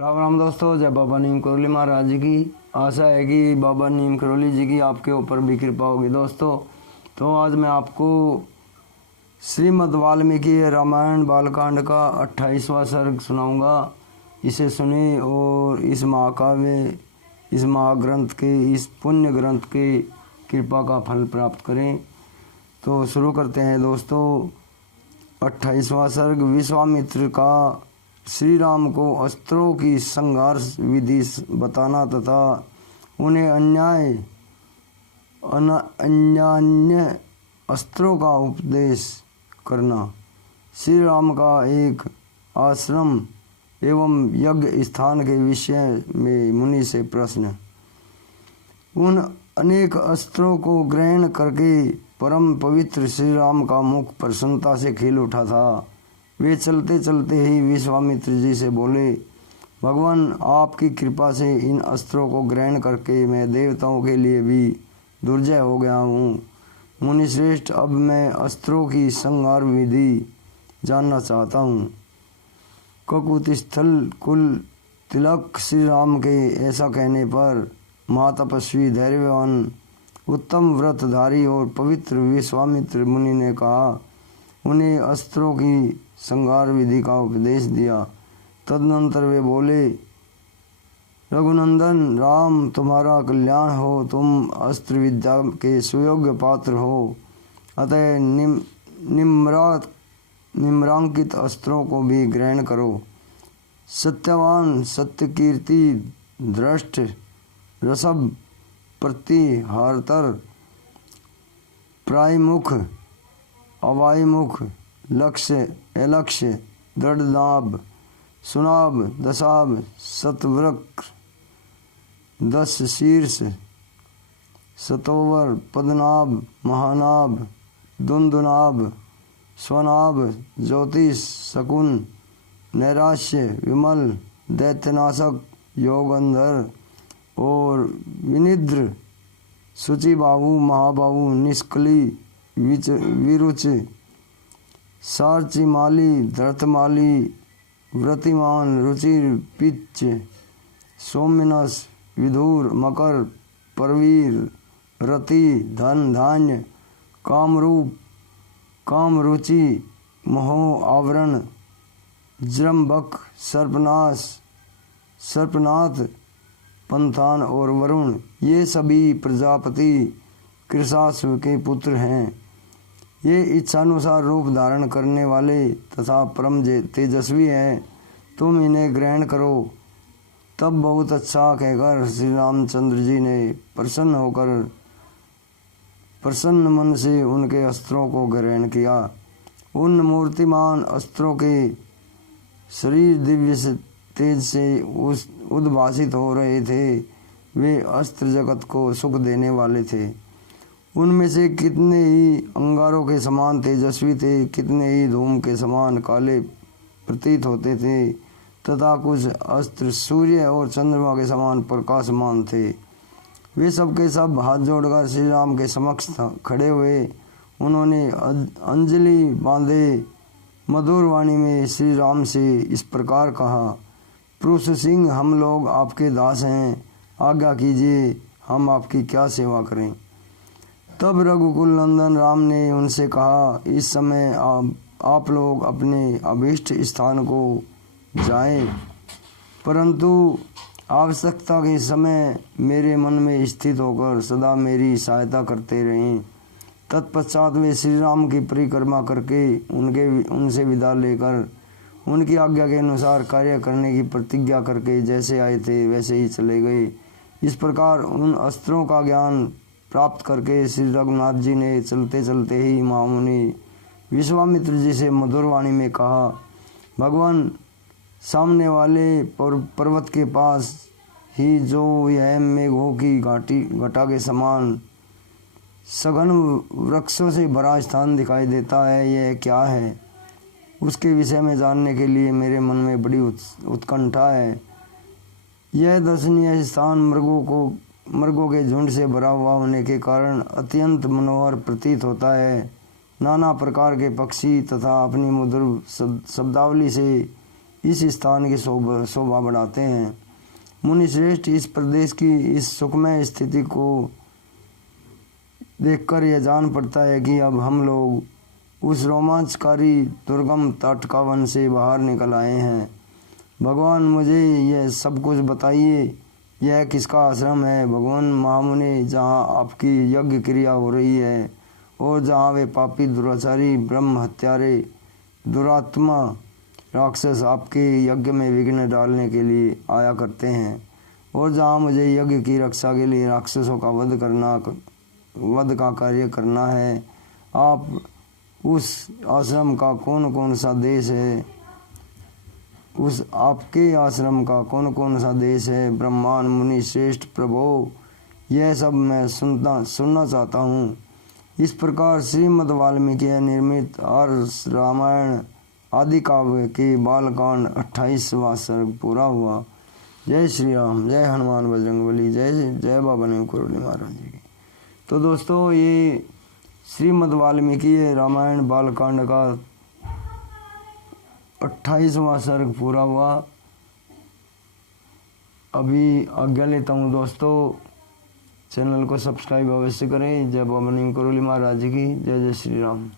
राम राम दोस्तों, जय बाबा नीम करोली महाराज जी की। आशा है कि बाबा नीम करोली जी की आपके ऊपर भी कृपा होगी दोस्तों। तो आज मैं आपको श्रीमद् वाल्मीकि रामायण बालकांड का 28वां सर्ग सुनाऊंगा। इसे सुने और इस महाकाव्य, इस महाग्रंथ के, इस पुण्य ग्रंथ के कृपा का फल प्राप्त करें। तो शुरू करते हैं दोस्तों। 28वां सर्ग। विश्वामित्र का श्री राम को अस्त्रों की संहार विधि बताना तथा उन्हें अन्यान्य अस्त्रों का उपदेश करना। श्री राम का एक आश्रम एवं यज्ञ स्थान के विषय में मुनि से प्रश्न। उन अनेक अस्त्रों को ग्रहण करके परम पवित्र श्री राम का मुख प्रसन्नता से खिल उठा था। वे चलते चलते ही विश्वामित्र जी से बोले, भगवान आपकी कृपा से इन अस्त्रों को ग्रहण करके मैं देवताओं के लिए भी दुर्जय हो गया हूँ। मुनिश्रेष्ठ, अब मैं अस्त्रों की संहार विधि जानना चाहता हूँ। ककुति स्थल कुल तिलक श्री राम के ऐसा कहने पर महातपस्वी, धैर्यवान, उत्तम व्रतधारी और पवित्र विश्वामित्र मुनि ने कहा, उन्हें अस्त्रों की संहार विधि का उपदेश दिया। तदनंतर वे बोले, रघुनंदन राम, तुम्हारा कल्याण हो। तुम अस्त्र विद्या के सुयोग्य पात्र हो, अतः निम्रांकित अस्त्रों को भी ग्रहण करो। सत्यवान, सत्यकीर्ति, दृष्ट, रसभ, प्रतिहारतर, प्रायमुख, अवायमुख, लक्ष्य, अलक्ष्य, दृढ़नाभ, सुनाभ, दशाभ, शतवृक्ष, दश शीर्ष, शतोवर, पद्मनाभ, महानाभ, दुंदुनाभ, स्वनाभ, ज्योतिष, शकुन, नैराश्य, विमल, दैत्यनाशक, योगंधर और विनिद्र, शुचिबाहु, महाबाहु, निष्कली, विरुच, सार्चिमाली, धृतमाली, व्रतिमान, रुचिर, पिच्च, सोमनस, विधुर, मकर, परवीर, रति, धन, धान्य, कामरूप, कामरुचि, मोह, आवरण, जृंभक, सर्पनाश, सर्पनाथ, पंथान और वरुण, ये सभी प्रजापति कृशाश्व के पुत्र हैं। ये इच्छानुसार रूप धारण करने वाले तथा परम तेजस्वी हैं। तुम इन्हें ग्रहण करो। तब बहुत अच्छा कहकर श्री रामचंद्र जी ने प्रसन्न मन से उनके अस्त्रों को ग्रहण किया। उन मूर्तिमान अस्त्रों के शरीर दिव्य से तेज से उद्भासित हो रहे थे। वे अस्त्र जगत को सुख देने वाले थे। उनमें से कितने ही अंगारों के समान तेजस्वी थे, कितने ही धूम के समान काले प्रतीत होते थे तथा कुछ अस्त्र सूर्य और चंद्रमा के समान प्रकाशमान थे। वे सब के सब हाथ जोड़कर श्री राम के समक्ष खड़े हुए। उन्होंने अंजलि बांधे मधुर वाणी में श्री राम से इस प्रकार कहा, पुरुष सिंह, हम लोग आपके दास हैं, आज्ञा कीजिए, हम आपकी क्या सेवा करें। तब रघुकुल नंदन राम ने उनसे कहा, इस समय आप लोग अपने अभीष्ट स्थान को जाएं, परंतु आवश्यकता के समय मेरे मन में स्थित होकर सदा मेरी सहायता करते रहें। तत्पश्चात वे श्री राम की परिक्रमा करके उनसे विदा लेकर उनकी आज्ञा के अनुसार कार्य करने की प्रतिज्ञा करके जैसे आए थे वैसे ही चले गए। इस प्रकार उन अस्त्रों का ज्ञान प्राप्त करके श्री रघुनाथ जी ने चलते चलते ही महामुनि विश्वामित्र जी से मधुर वाणी में कहा, भगवान, सामने वाले पर्वत के पास ही जो यह मेघों की घटा के समान सघन वृक्षों से भरा स्थान दिखाई देता है, यह क्या है? उसके विषय में जानने के लिए मेरे मन में बड़ी उत्कंठा है। यह दर्शनीय स्थान मृगों के झुंड से भरा हुआ होने के कारण अत्यंत मनोहर प्रतीत होता है। नाना प्रकार के पक्षी तथा अपनी मधुर शब्दावली से इस स्थान की शोभा बढ़ाते हैं। मुनि श्रेष्ठ, इस प्रदेश की इस सुखमय स्थिति को देखकर यह जान पड़ता है कि अब हम लोग उस रोमांचकारी दुर्गम तटकावन से बाहर निकल आए हैं। भगवान, मुझे यह सब कुछ बताइए, यह किसका आश्रम है? भगवान महामुनि, जहाँ आपकी यज्ञ क्रिया हो रही है और जहाँ वे पापी दुराचारी ब्रह्म हत्यारे दुरात्मा राक्षस आपके यज्ञ में विघ्न डालने के लिए आया करते हैं, और जहाँ मुझे यज्ञ की रक्षा के लिए राक्षसों का वध का कार्य करना है, आप उस आश्रम का कौन कौन सा देश है, उस आपके आश्रम का कौन कौन सा देश है? ब्रह्मांड मुनि श्रेष्ठ प्रभो, यह सब मैं सुनना चाहता हूँ। इस प्रकार श्रीमद् वाल्मीकि निर्मित आर्ष रामायण आदि काव्य के बालकांड 28वां सर्ग पूरा हुआ। जय श्री राम, जय हनुमान बजरंगबली, जय जय बाबा नीम करोली महाराज जी की। तो दोस्तों, ये श्रीमद् वाल्मीकि रामायण बालकांड का 28वां सर्ग पूरा हुआ। अभी आज्ञा लेता हूँ दोस्तों, चैनल को सब्सक्राइब अवश्य करें। जय बाबा नीम करोली महाराज जी की, जय जय श्री राम।